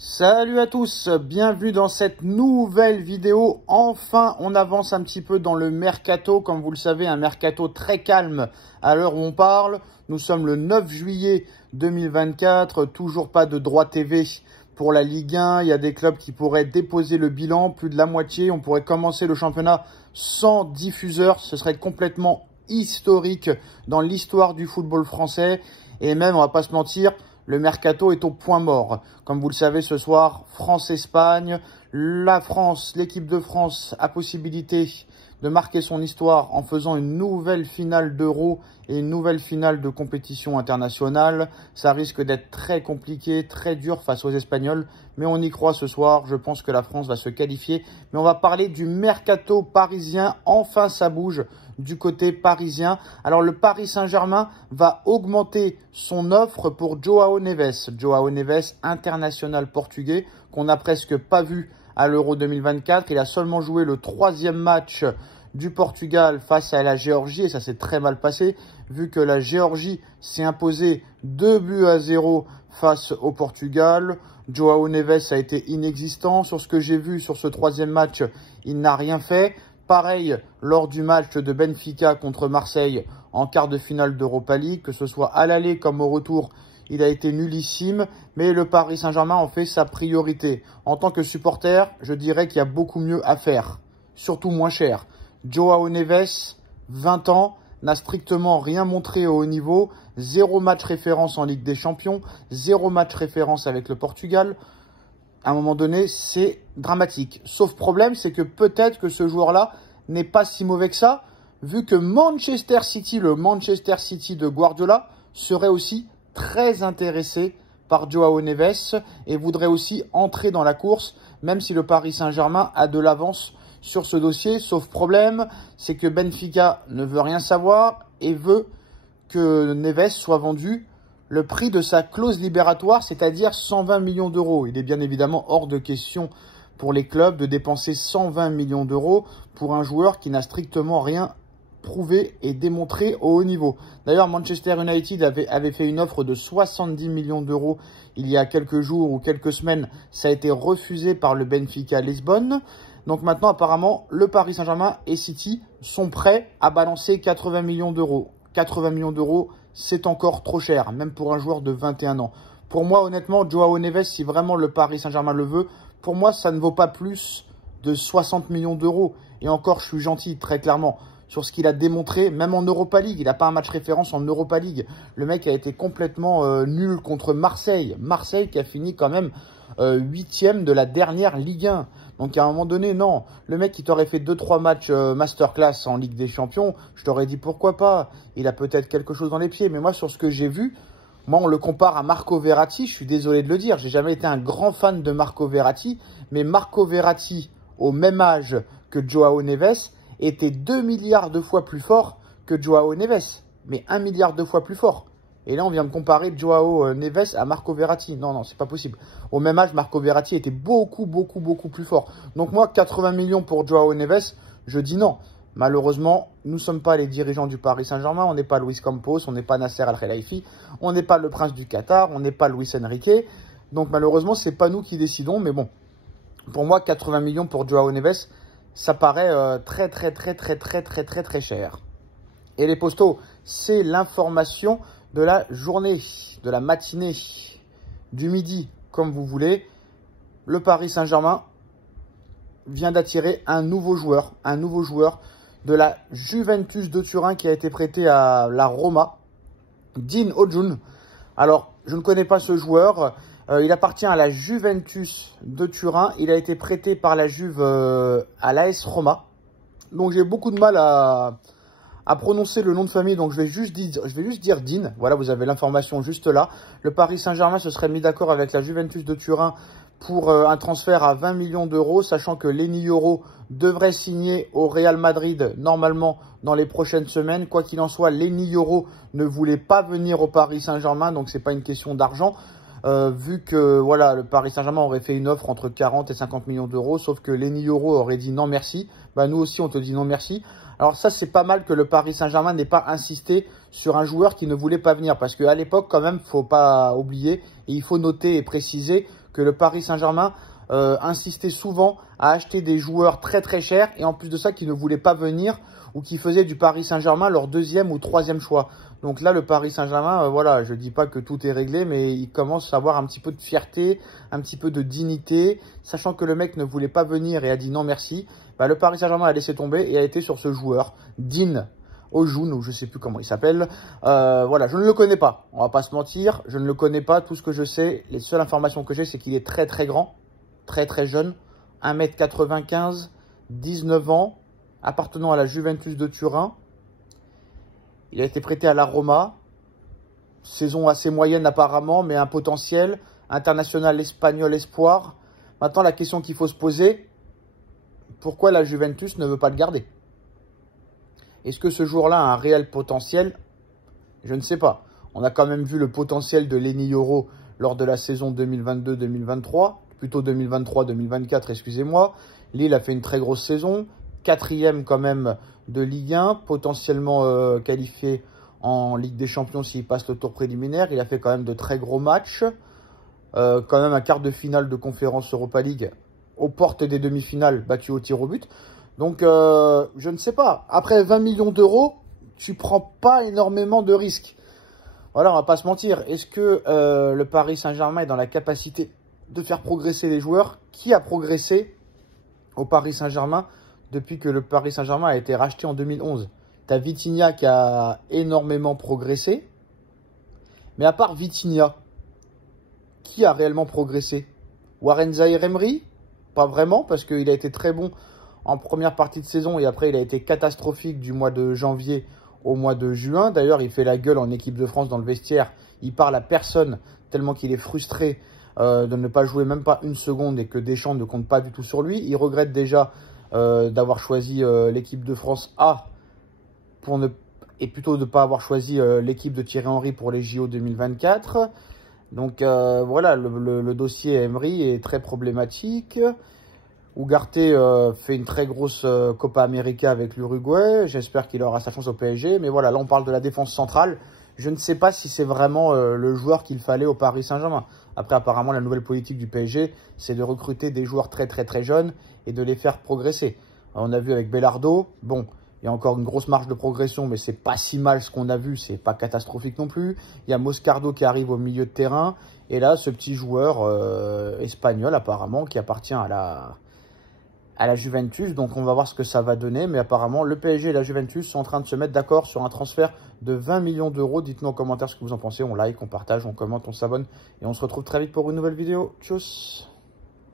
Salut à tous, bienvenue dans cette nouvelle vidéo. Enfin, on avance un petit peu dans le mercato. Comme vous le savez, un mercato très calme à l'heure où on parle. Nous sommes le 9 juillet 2024, toujours pas de droit TV pour la Ligue 1. Il y a des clubs qui pourraient déposer le bilan, plus de la moitié. On pourrait commencer le championnat sans diffuseur. Ce serait complètement historique dans l'histoire du football français. Et même, on va pas se mentir, le mercato est au point mort. Comme vous le savez, ce soir, France-Espagne. La France, l'équipe de France a possibilité de marquer son histoire en faisant une nouvelle finale d'Euro et une nouvelle finale de compétition internationale. Ça risque d'être très compliqué, très dur face aux Espagnols. Mais on y croit ce soir. Je pense que la France va se qualifier. Mais on va parler du mercato parisien. Enfin, ça bouge du côté parisien. Alors, le Paris Saint-Germain va augmenter son offre pour João Neves. João Neves, international portugais, qu'on n'a presque pas vu à l'Euro 2024. Il a seulement joué le 3e match du Portugal face à la Géorgie et ça s'est très mal passé vu que la Géorgie s'est imposée 2-0 face au Portugal. João Neves a été inexistant. Sur ce que j'ai vu sur ce 3e match, il n'a rien fait. Pareil lors du match de Benfica contre Marseille en quart de finale d'Europa League, que ce soit à l'aller comme au retour, il a été nullissime, mais le Paris Saint-Germain en fait sa priorité. En tant que supporter, je dirais qu'il y a beaucoup mieux à faire, surtout moins cher. João Neves, 20 ans, n'a strictement rien montré au haut niveau, 0 match référence en Ligue des Champions, 0 match référence avec le Portugal. À un moment donné, c'est dramatique. Sauf problème, c'est que peut-être que ce joueur-là n'est pas si mauvais que ça, vu que Manchester City, le Manchester City de Guardiola, serait aussi très intéressé par João Neves et voudrait aussi entrer dans la course, même si le Paris Saint-Germain a de l'avance sur ce dossier. Sauf problème, c'est que Benfica ne veut rien savoir et veut que Neves soit vendu le prix de sa clause libératoire, c'est-à-dire 120 millions d'euros. Il est bien évidemment hors de question pour les clubs de dépenser 120 millions d'euros pour un joueur qui n'a strictement rien prouvé et démontré au haut niveau. D'ailleurs, Manchester United avait fait une offre de 70 millions d'euros il y a quelques jours ou quelques semaines. Ça a été refusé par le Benfica Lisbonne. Donc maintenant, apparemment, le Paris Saint-Germain et City sont prêts à balancer 80 millions d'euros. 80 millions d'euros, c'est encore trop cher, même pour un joueur de 21 ans. Pour moi, honnêtement, João Neves, si vraiment le Paris Saint-Germain le veut, pour moi, ça ne vaut pas plus de 60 millions d'euros. Et encore, je suis gentil, très clairement, sur ce qu'il a démontré, même en Europa League. Il n'a pas un match référence en Europa League. Le mec a été complètement nul contre Marseille. Marseille qui a fini quand même 8e de la dernière Ligue 1. Donc à un moment donné, non. Le mec qui t'aurait fait 2-3 matchs masterclass en Ligue des Champions, je t'aurais dit pourquoi pas. Il a peut-être quelque chose dans les pieds. Mais moi, sur ce que j'ai vu, moi, on le compare à Marco Verratti. Je suis désolé de le dire. J'ai jamais été un grand fan de Marco Verratti. Mais Marco Verratti, au même âge que João Neves, était 2 milliards de fois plus fort que João Neves. Mais 1 milliard de fois plus fort. Et là, on vient de comparer João Neves à Marco Verratti. Non, non, c'est pas possible. Au même âge, Marco Verratti était beaucoup plus fort. Donc moi, 80 millions pour João Neves, je dis non. Malheureusement, nous ne sommes pas les dirigeants du Paris Saint-Germain. On n'est pas Luis Campos, on n'est pas Nasser Al-Khelaifi. On n'est pas le prince du Qatar, on n'est pas Luis Enrique. Donc malheureusement, c'est pas nous qui décidons. Mais bon, pour moi, 80 millions pour João Neves, ça paraît très cher. Et les postos, c'est l'information de la journée, de la matinée, du midi, comme vous voulez. Le Paris Saint-Germain vient d'attirer un nouveau joueur de la Juventus de Turin qui a été prêté à la Roma, Dean Ojun. Alors, je ne connais pas ce joueur. Il appartient à la Juventus de Turin. Il a été prêté par la Juve à l'AS Roma. Donc, j'ai beaucoup de mal à prononcer le nom de famille. Donc, je vais juste dire Dean. Voilà, vous avez l'information juste là. Le Paris Saint-Germain se serait mis d'accord avec la Juventus de Turin pour un transfert à 20 millions d'euros, sachant que Leny Yoro devrait signer au Real Madrid normalement dans les prochaines semaines. Quoi qu'il en soit, Leny Yoro ne voulait pas venir au Paris Saint-Germain, donc c'est pas une question d'argent. Vu que voilà, le Paris Saint-Germain aurait fait une offre entre 40 et 50 millions d'euros, sauf que Leny Yoro aurait dit non merci. Bah, nous aussi, on te dit non merci. Alors ça, c'est pas mal que le Paris Saint-Germain n'ait pas insisté sur un joueur qui ne voulait pas venir. Parce qu'à l'époque, quand même, faut pas oublier, et il faut noter et préciser que le Paris Saint-Germain insistait souvent à acheter des joueurs très très chers et en plus de ça qui ne voulaient pas venir ou qui faisaient du Paris Saint-Germain leur deuxième ou troisième choix. Donc là, le Paris Saint-Germain, voilà, je dis pas que tout est réglé, mais il commence à avoir un petit peu de fierté, un petit peu de dignité, sachant que le mec ne voulait pas venir et a dit non merci. Bah, le Paris Saint-Germain a laissé tomber et a été sur ce joueur, Dean Ojoun, ou je sais plus comment il s'appelle. Voilà, je ne le connais pas, on va pas se mentir, je ne le connais pas. Tout ce que je sais, les seules informations que j'ai, c'est qu'il est très très grand, très très jeune, 1m95, 19 ans, appartenant à la Juventus de Turin. Il a été prêté à la Roma. Saison assez moyenne apparemment, mais un potentiel. International espagnol espoir. Maintenant, la question qu'il faut se poser, pourquoi la Juventus ne veut pas le garder? Est-ce que ce joueur-là a un réel potentiel? Je ne sais pas. On a quand même vu le potentiel de Lenny Yoro lors de la saison 2022-2023. Plutôt 2023-2024, excusez-moi. Lille a fait une très grosse saison. 4e quand même de Ligue 1, potentiellement qualifié en Ligue des Champions s'il passe le tour préliminaire. Il a fait quand même de très gros matchs. Quand même un quart de finale de conférence Europa League aux portes des demi-finales battu au tir au but. Donc, je ne sais pas. Après 20 millions d'euros, tu prends pas énormément de risques. Voilà, on va pas se mentir. Est-ce que le Paris Saint-Germain est dans la capacité de faire progresser les joueurs? Qui a progressé au Paris Saint-Germain depuis que le Paris Saint-Germain a été racheté en 2011? Tu as Vitinha qui a énormément progressé. Mais à part Vitinha, qui a réellement progressé? Warren Zaïre-Emery? Pas vraiment, parce qu'il a été très bon en première partie de saison et après il a été catastrophique du mois de janvier au mois de juin. D'ailleurs, il fait la gueule en équipe de France dans le vestiaire. Il parle à personne tellement qu'il est frustré de ne pas jouer même pas une seconde et que Deschamps ne compte pas du tout sur lui. Il regrette déjà d'avoir choisi l'équipe de France A et plutôt de ne pas avoir choisi l'équipe de Thierry Henry pour les JO 2024. Donc voilà, le dossier Emery est très problématique. Ugarte fait une très grosse Copa América avec l'Uruguay. J'espère qu'il aura sa chance au PSG. Mais voilà, là on parle de la défense centrale. Je ne sais pas si c'est vraiment le joueur qu'il fallait au Paris Saint-Germain. Après, apparemment, la nouvelle politique du PSG, c'est de recruter des joueurs très très très jeunes et de les faire progresser. On a vu avec Belardo, bon, il y a encore une grosse marge de progression, mais c'est pas si mal ce qu'on a vu, c'est pas catastrophique non plus. Il y a Moscardo qui arrive au milieu de terrain. Et là, ce petit joueur espagnol, apparemment, qui appartient à la Juventus. Donc, on va voir ce que ça va donner. Mais apparemment, le PSG et la Juventus sont en train de se mettre d'accord sur un transfert de 20 millions d'euros. Dites-nous en commentaire ce que vous en pensez. On like, on partage, on commente, on s'abonne. Et on se retrouve très vite pour une nouvelle vidéo. Tchuss!